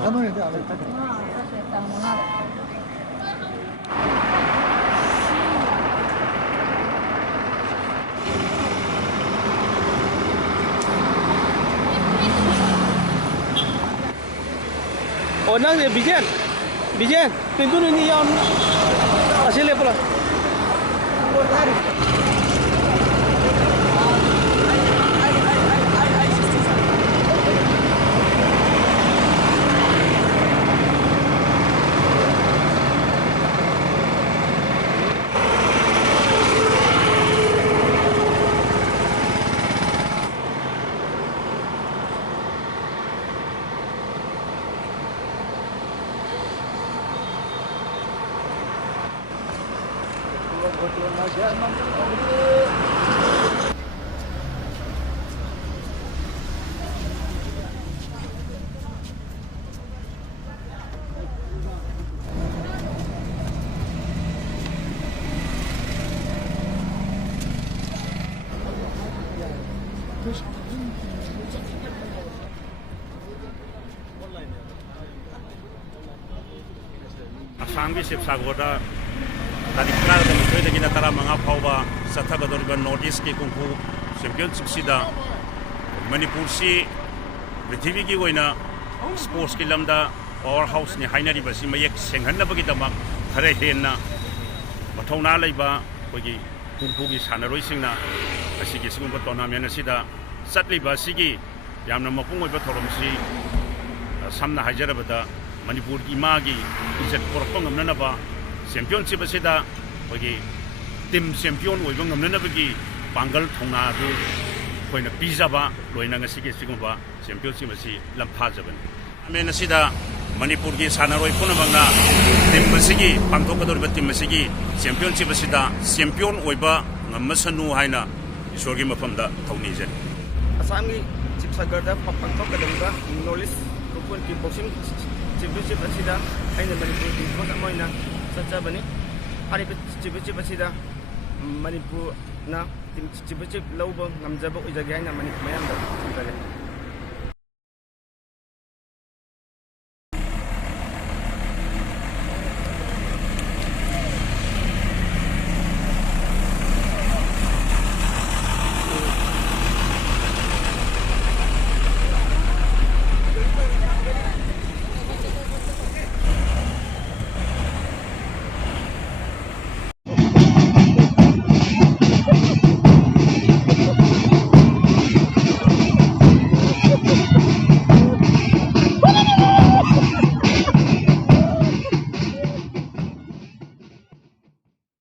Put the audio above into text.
단원인데 안에 Ồ, năng thì bị chen, tiền tôi đi nhau, à xin lên rồi. Assamgi Sibsagoda tadi kenal dengan kita kita tara mengapawa satha gadoriba North East ki kungfu championship sida Manipur si prithvi ki oina sports ki lamda powerhouse ni hainari basi mayek senghanna bagi damak thare henna mathona leiba kogi kungfu ki sanaroi singna asigi sigumba tournament asida satliba sigi yamna mapung oiba thoromsi samna hajarabada Manipur ki magi iset korpong ngamna ba championship asida kogi team champion oiba ngamna bagi pangal thongna du koina pizaba loina ngasi ki sigumba championship asi lampha jaban amen asida Manipur ki sanaroi punamangna team masigi pangthok kador team masigi championship asida champion oiba ngamasanu haina isorgi mafamda thongni jen Assamgi Sibsagarda pangthok kadamba knowledge rupun ki boxing championship asida aina Manipur ki thona moina sachabani ari championship asida Manipur na championship lawba ngamjaba ujagi aina Manipur mayamda